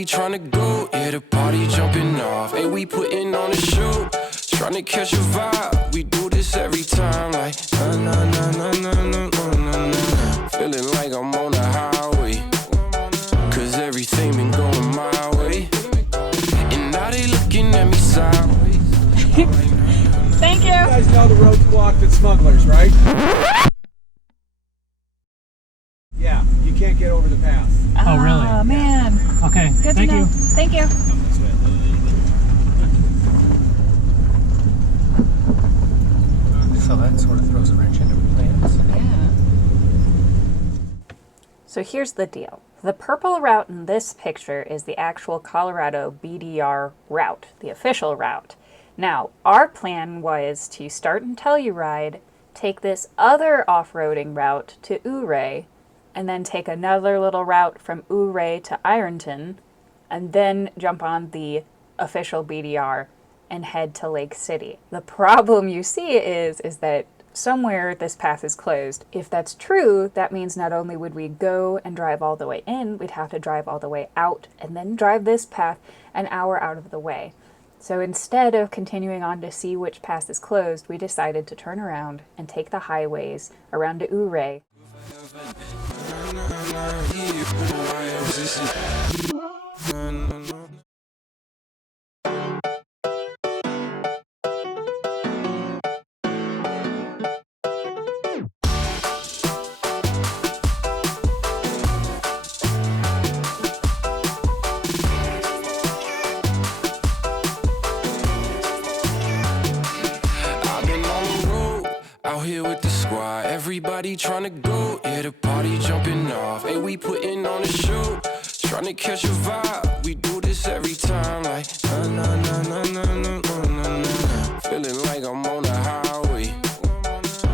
Everybody trying to go, yeah, the party jumping off. Hey, we putting on a show, trying to catch a vibe. We do this every time, like na na na na na na na na. Feeling like I'm on the highway, cause everything been going my way. And now they looking at me sideways. Thank you. You guys know the road's blocked at Smugglers, right? Yeah, you can't get over the pass. Oh, really? Oh, man. Okay, good thank to know. you. Thank you. So that sort of throws a wrench into plans. Yeah. So here's the deal. The purple route in this picture is the actual Colorado BDR route, the official route. Now, our plan was to start in Telluride, take this other off-roading route to Ouray, and then take another little route from Ouray to Ironton, and then jump on the official BDR and head to Lake City. The problem you see is that somewhere this path is closed. If that's true, that means not only would we go and drive all the way in, we'd have to drive all the way out and then drive this path an hour out of the way. So instead of continuing on to see which path is closed, we decided to turn around and take the highways around to Ouray. Out here with the squad, everybody trying to go, yeah, the party jumping off. Hey, we putting on a show, trying to catch a vibe. We do this every time, like na na na na na na na na. Feeling like I'm on the highway,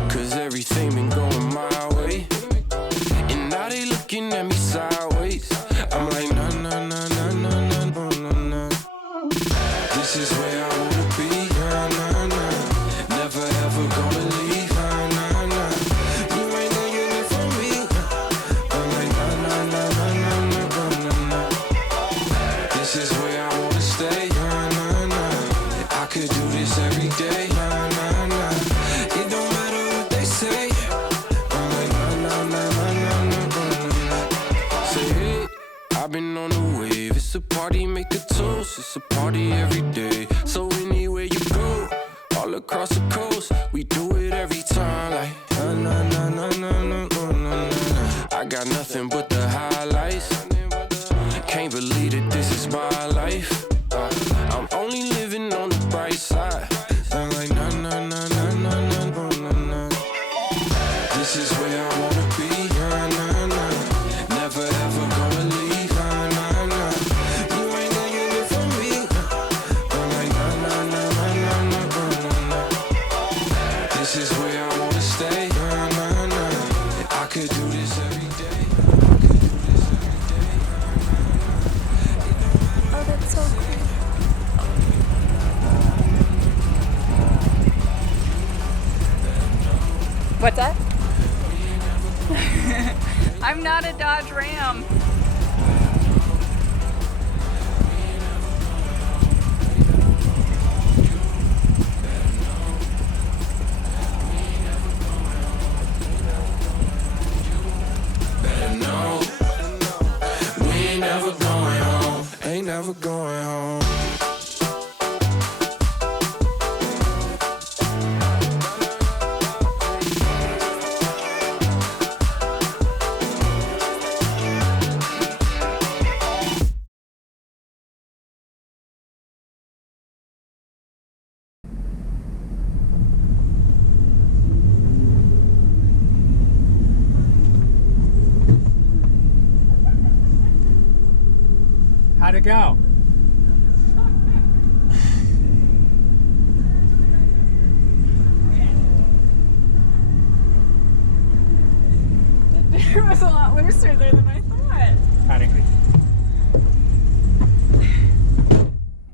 cause everything been going my way. And now they looking at me sideways. I'm like na na na na na na na na. This is where I wanna be, na na na. Never ever gonna leave. I've been on the wave, it's a party, make a toast, it's a party every day. So anywhere you go, all across the coast, we do it every time, like na na na na na na na na. I got nothing but the highlights, can't believe that this is my life. I'm only living on the bright side. I'm like na na na na na na na na. This is where I wanna be, na na na. Never ever gonna leave. What's that? I'm not a Dodge Ram. No, we ain't never going home. Ain't never going home. How'd it go? The beer was a lot looser there than I thought. How'd it go?